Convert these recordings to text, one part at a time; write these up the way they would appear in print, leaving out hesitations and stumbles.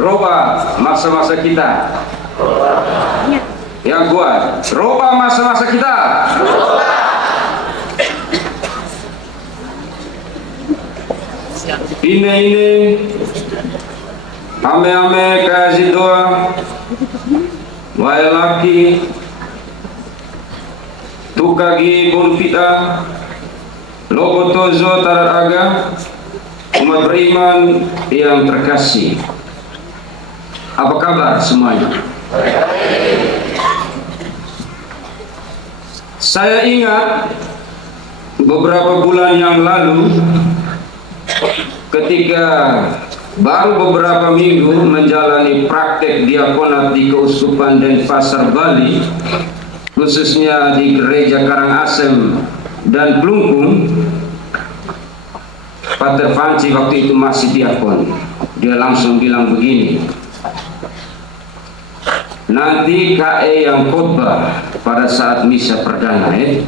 Rubah masa-masa kita. Yang kuat. Rubah masa-masa kita. Ini ame-ame kasih doa wae laki tukagi bun pita logo tozo tarar aga umat beriman yang terkasih. Apa kabar semuanya? Saya ingat beberapa bulan yang lalu ketika baru beberapa minggu menjalani praktek diakonat di Keuskupan Denpasar, Bali, khususnya di Gereja Karangasem dan Klungkung. Pater Fanci waktu itu masih diakon. Dia langsung bilang begini, nanti KE yang khotbah pada saat misa perdana ya.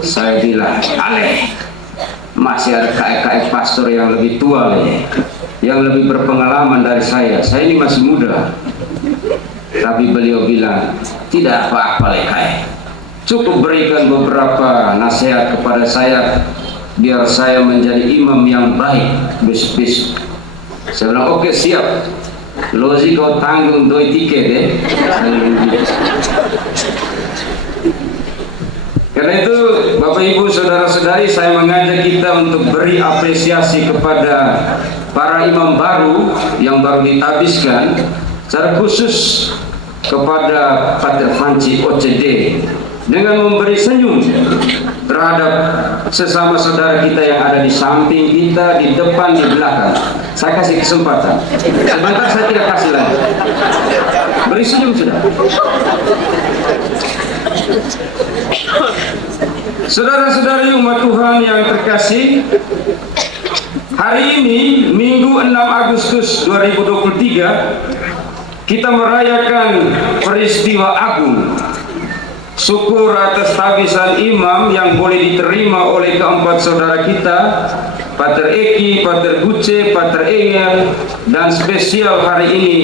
Saya bilang, aleh, masih ada KE pastor yang lebih tua ya, yang lebih berpengalaman dari saya. Saya ini masih muda. Tapi beliau bilang, tidak apa-apa KE, cukup berikan beberapa nasihat kepada saya biar saya menjadi imam yang baik besok-besok. Saya bilang, oke, siap. Lozi kau tanggung doi tiket ya. Karena itu Bapak Ibu Saudara-saudari, saya mengajak kita untuk beri apresiasi kepada para imam baru yang baru ditabiskan, secara khusus kepada Pater Fanci OCD, dengan memberi senyum terhadap sesama saudara kita yang ada di samping kita, di depan, di belakang. Saya kasih kesempatan. Sebentar saya tidak kasih lagi. Beri senyum sudah. Saudara-saudari umat Tuhan yang terkasih, hari ini Minggu 6 Agustus 2023 kita merayakan peristiwa agung. Syukur atas tabisan imam yang boleh diterima oleh keempat saudara kita, Pater Eki, Pater Guce, Pater Engel, dan spesial hari ini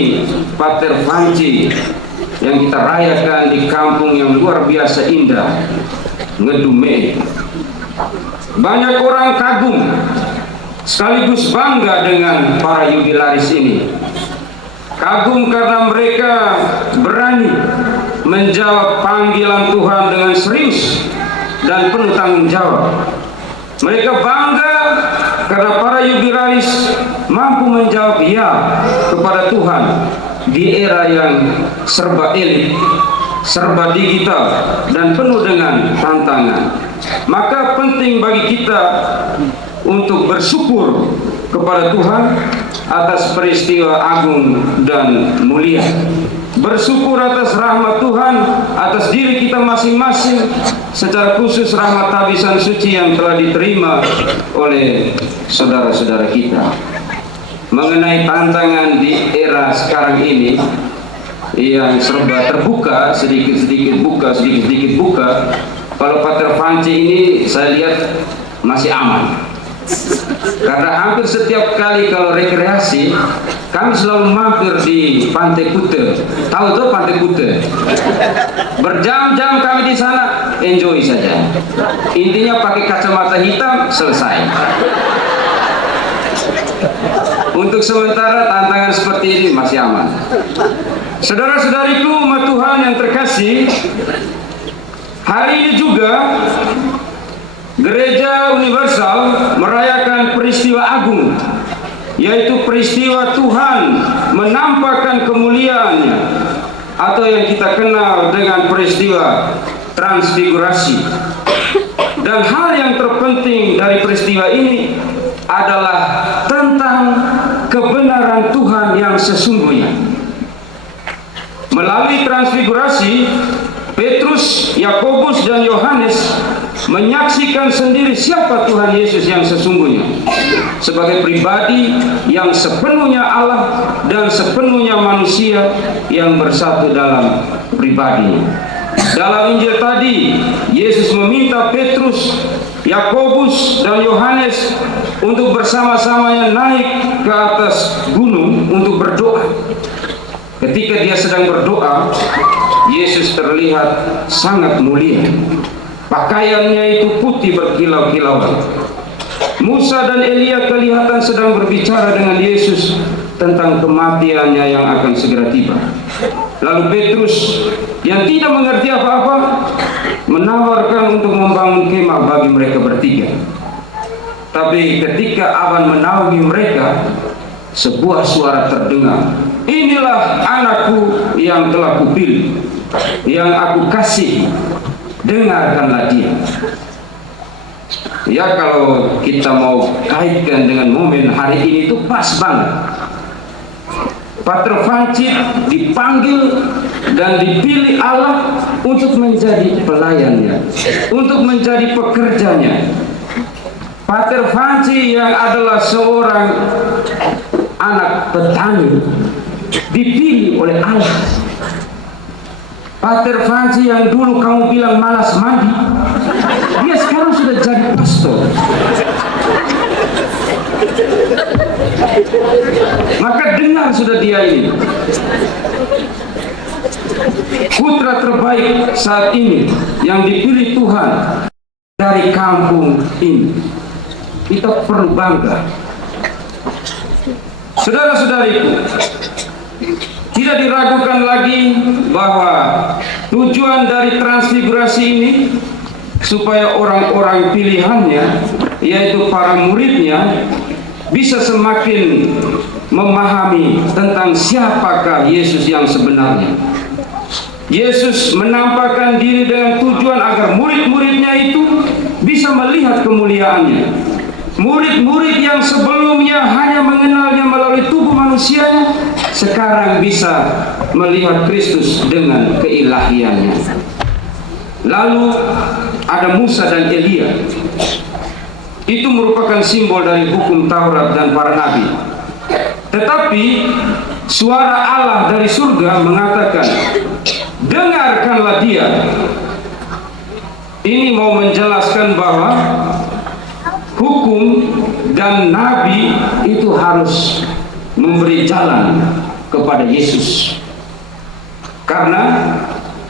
Pater Fanci yang kita rayakan di kampung yang luar biasa indah, Ngedume. Banyak orang kagum sekaligus bangga dengan para jubilaris ini. Kagum karena mereka berani menjawab panggilan Tuhan dengan serius dan penuh tanggung jawab. Mereka bangga karena para jubilaris mampu menjawab ya kepada Tuhan di era yang serba elit, serba digital, dan penuh dengan tantangan. Maka penting bagi kita untuk bersyukur kepada Tuhan atas peristiwa agung dan mulia. Bersyukur atas rahmat Tuhan atas diri kita masing-masing, secara khusus rahmat tabisan suci yang telah diterima oleh saudara-saudara kita. Mengenai tantangan di era sekarang ini yang serba terbuka, sedikit-sedikit buka, sedikit-sedikit buka, kalau Pater Fanci ini saya lihat masih aman. Karena hampir setiap kali kalau rekreasi, kami selalu mampir di Pantai Kute. Tahu tuh Pantai Kute? Berjam-jam kami di sana, enjoy saja. Intinya pakai kacamata hitam, selesai. Untuk sementara tantangan seperti ini masih aman. Saudara-saudariku umat Tuhan yang terkasih, hari ini juga Gereja Universal merayakan peristiwa agung, yaitu peristiwa Tuhan menampakkan kemuliaannya, atau yang kita kenal dengan peristiwa transfigurasi. Dan hal yang terpenting dari peristiwa ini adalah tentang kebenaran Tuhan yang sesungguhnya. Melalui transfigurasi, Petrus, Yakobus, dan Yohanes menyaksikan sendiri siapa Tuhan Yesus yang sesungguhnya, sebagai pribadi yang sepenuhnya Allah dan sepenuhnya manusia yang bersatu dalam pribadinya. Dalam Injil tadi, Yesus meminta Petrus, Yakobus, dan Yohanes untuk bersama-samanya naik ke atas gunung untuk berdoa. Ketika dia sedang berdoa, Yesus terlihat sangat mulia. Pakaiannya itu putih berkilau-kilauan. Musa dan Elia kelihatan sedang berbicara dengan Yesus tentang kematiannya yang akan segera tiba. Lalu Petrus yang tidak mengerti apa-apa menawarkan untuk membangun kemah bagi mereka bertiga. Tapi ketika awan menaungi mereka, sebuah suara terdengar, "Inilah anakku yang telah kupilih, yang aku kasih, dengarkanlah dia." Ya, kalau kita mau kaitkan dengan momen hari ini itu pas banget. Pater Vancit dipanggil dan dipilih Allah untuk menjadi pelayannya, untuk menjadi pekerjanya. Pater Vancit yang adalah seorang anak petani dipilih oleh Allah. Pater Vancit yang dulu kamu bilang malas mandi, dia sekarang sudah jadi pastor. Maka dengar sudah dia ini, putra terbaik saat ini yang dipilih Tuhan dari kampung ini. Kita perlu bangga. Saudara-saudariku, tidak diragukan lagi bahwa tujuan dari transfigurasi ini supaya orang-orang pilihannya, yaitu para muridnya, bisa semakin memahami tentang siapakah Yesus yang sebenarnya. Yesus menampakkan diri dengan tujuan agar murid-muridnya itu bisa melihat kemuliaannya. Murid-murid yang sebelumnya hanya mengenalnya melalui tubuh manusianya, sekarang bisa melihat Kristus dengan keilahiannya. Lalu ada Musa dan Elia. Itu merupakan simbol dari hukum Taurat dan para nabi. Tetapi suara Allah dari surga mengatakan, dengarkanlah dia. Ini mau menjelaskan bahwa hukum dan nabi itu harus memberi jalan kepada Yesus. Karena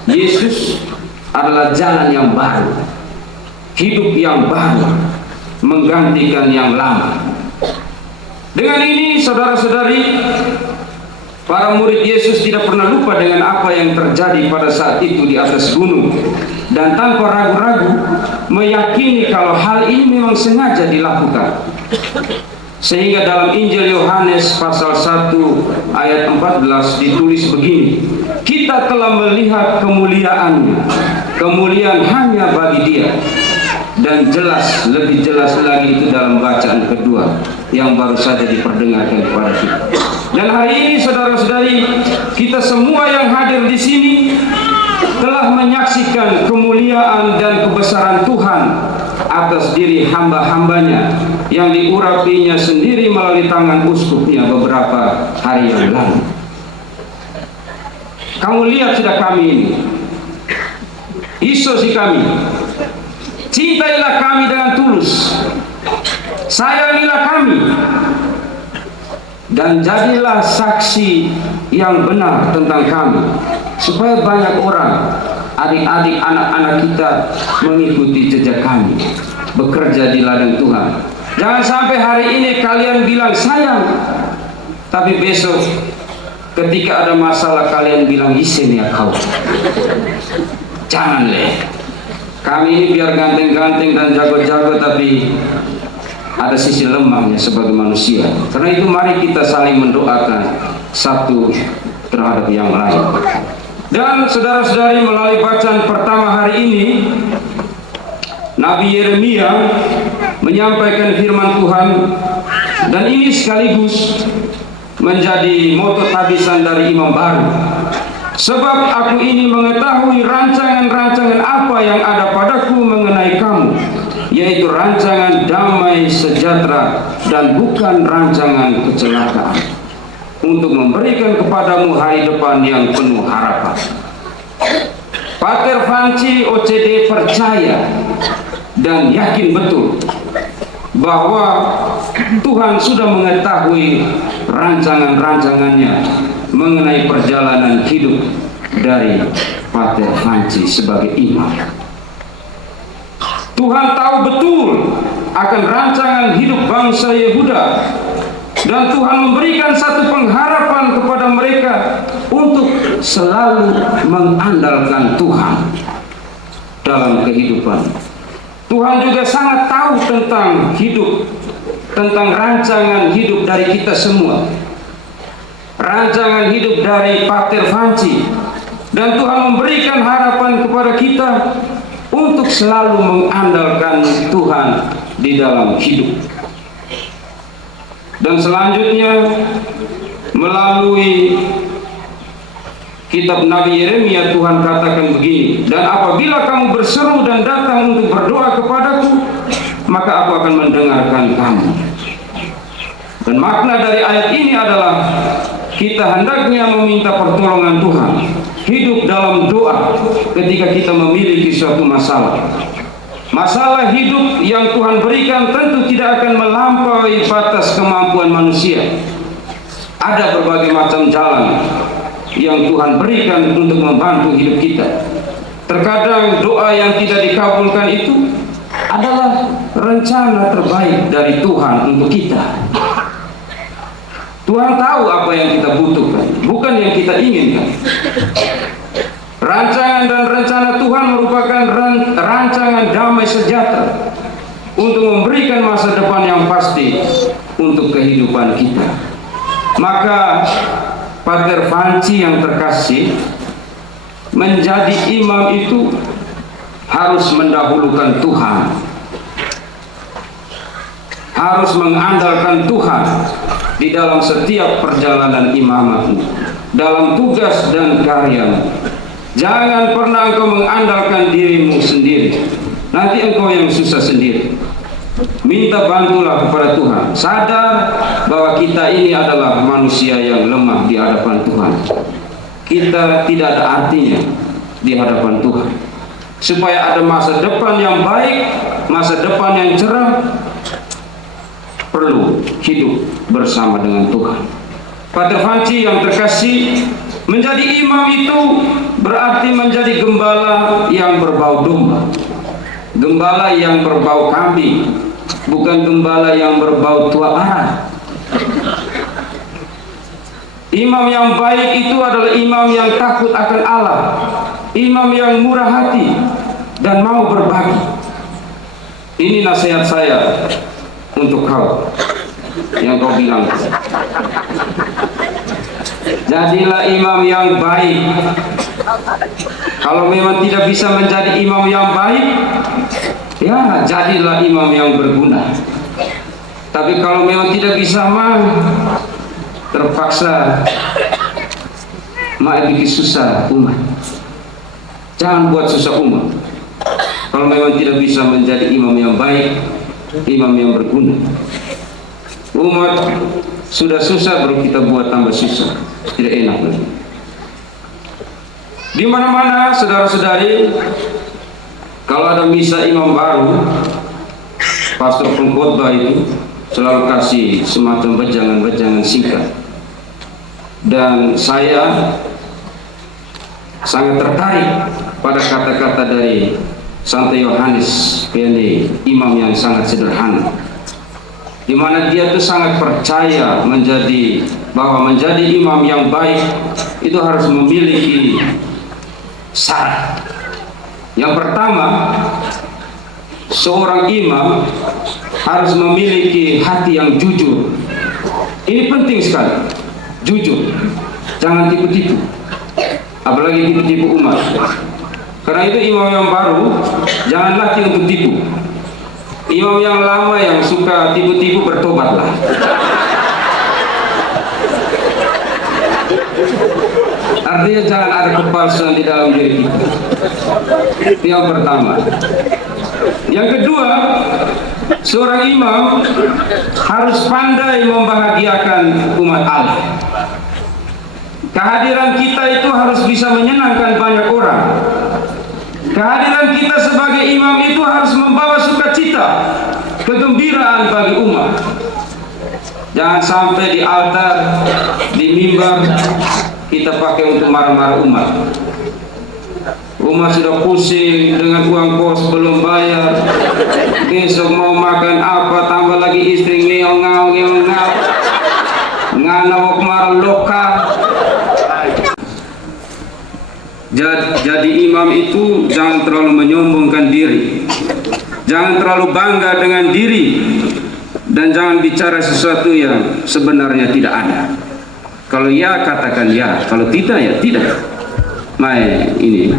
Yesus adalah jalan yang baru, hidup yang baru, menggantikan yang lama. Dengan ini, saudara-saudari, para murid Yesus tidak pernah lupa dengan apa yang terjadi pada saat itu di atas gunung, dan tanpa ragu-ragu meyakini kalau hal ini memang sengaja dilakukan. Sehingga dalam Injil Yohanes pasal 1 ayat 14 ditulis begini, kita telah melihat kemuliaannya, kemuliaan hanya bagi dia. Dan jelas, lebih jelas lagi itu dalam bacaan kedua yang baru saja diperdengarkan kepada kita. Dan hari ini, saudara-saudari, kita semua yang hadir di sini telah menyaksikan kemuliaan dan kebesaran Tuhan atas diri hamba-hambanya yang diurapinya sendiri melalui tangan uskupnya beberapa hari yang lalu. Kamu lihat sudah kami ini, isosi kami, cintailah kami dengan tulus, sayangilah kami, dan jadilah saksi yang benar tentang kami, supaya banyak orang, adik-adik, anak-anak kita mengikuti jejak kami, bekerja di ladang Tuhan. Jangan sampai hari ini kalian bilang sayang, tapi besok ketika ada masalah kalian bilang isin ya kau. Jangan leh. Kami ini biar ganteng-ganteng dan jago-jago, tapi ada sisi lemahnya sebagai manusia. Karena itu mari kita saling mendoakan satu terhadap yang lain. Dan saudara-saudari, melalui bacaan pertama hari ini, Nabi Yeremia menyampaikan firman Tuhan, dan ini sekaligus menjadi moto tabisan dari imam baru. Sebab aku ini mengetahui rancangan-rancangan apa yang ada padaku mengenai kamu, yaitu rancangan damai sejahtera dan bukan rancangan kecelakaan, untuk memberikan kepadamu hari depan yang penuh harapan. Pater Fanci OCD percaya dan yakin betul bahwa Tuhan sudah mengetahui rancangan-rancangannya mengenai perjalanan hidup dari Pater Fanci sebagai imam. Tuhan tahu betul akan rancangan hidup bangsa Yehuda, dan Tuhan memberikan satu pengharapan kepada mereka untuk selalu mengandalkan Tuhan dalam kehidupan. Tuhan juga sangat tahu tentang hidup, tentang rancangan hidup dari kita semua, rancangan hidup dari Pater Fanci, dan Tuhan memberikan harapan kepada kita untuk selalu mengandalkan Tuhan di dalam hidup. Dan selanjutnya melalui kitab Nabi Yeremia, Tuhan katakan begini, dan apabila kamu berseru dan datang untuk berdoa kepadaku, maka aku akan mendengarkan kamu. Dan makna dari ayat ini adalah kita hendaknya meminta pertolongan Tuhan, hidup dalam doa ketika kita memiliki suatu masalah. Masalah hidup yang Tuhan berikan tentu tidak akan melampaui batas kemampuan manusia. Ada berbagai macam jalan yang Tuhan berikan untuk membantu hidup kita. Terkadang doa yang tidak dikabulkan itu adalah rencana terbaik dari Tuhan untuk kita. Tuhan tahu apa yang kita butuhkan, bukan yang kita inginkan. Rancangan dan rencana Tuhan merupakan rancangan damai sejahtera untuk memberikan masa depan yang pasti untuk kehidupan kita. Maka Pater Fanci yang terkasih, menjadi imam itu harus mendahulukan Tuhan, harus mengandalkan Tuhan di dalam setiap perjalanan imamatmu, dalam tugas dan karyamu. Jangan pernah engkau mengandalkan dirimu sendiri, nanti engkau yang susah sendiri. Minta bantulah kepada Tuhan. Sadar bahwa kita ini adalah manusia yang lemah di hadapan Tuhan. Kita tidak ada artinya di hadapan Tuhan. Supaya ada masa depan yang baik, masa depan yang cerah, perlu hidup bersama dengan Tuhan. Pater Fanci yang terkasih, menjadi imam itu berarti menjadi gembala yang berbau domba, gembala yang berbau kambing, bukan gembala yang berbau tua arah. Imam yang baik itu adalah imam yang takut akan Allah, imam yang murah hati dan mau berbagi. Ini nasihat saya untuk kau yang kau bilang, jadilah imam yang baik. Kalau memang tidak bisa menjadi imam yang baik, ya jadilah imam yang berguna. Tapi kalau memang tidak bisa terpaksa bikin susah umat. Jangan buat susah umat. Kalau memang tidak bisa menjadi imam yang baik, imam yang berguna. Umat sudah susah, baru kita buat tambah susah, tidak enak lagi. Di mana-mana saudara-saudari, kalau ada misa imam baru, pastor pengkhotbah itu selalu kasih semacam wejangan-wejangan singkat. Dan saya sangat tertarik pada kata-kata dari Santo Yohanes PND, imam yang sangat sederhana, di mana dia tuh sangat percaya bahwa menjadi imam yang baik itu harus memiliki syarat. Yang pertama, seorang imam harus memiliki hati yang jujur. Ini penting sekali, jujur, jangan tipu-tipu, apalagi tipu-tipu umat. Karena itu imam yang baru jangan latih untuk tipu. Imam yang lama yang suka tipu-tipu bertobatlah. Artinya jangan ada kepalsuan di dalam diri kita. Itu yang pertama. Yang kedua, seorang imam harus pandai membahagiakan umat Allah. Kehadiran kita itu harus bisa menyenangkan banyak orang. Kehadiran kita sebagai imam itu harus membawa sukacita, kegembiraan bagi umat. Jangan sampai di altar, di mimbar kita pakai untuk marah-marah umat. Umat sudah pusing dengan uang kos belum bayar, besok mau makan apa, tambah lagi istri ngeong-ngao nganawak marah lokal. Jadi imam itu jangan terlalu menyombongkan diri, jangan terlalu bangga dengan diri, dan jangan bicara sesuatu yang sebenarnya tidak ada. Kalau ya katakan ya, kalau tidak ya tidak. Ini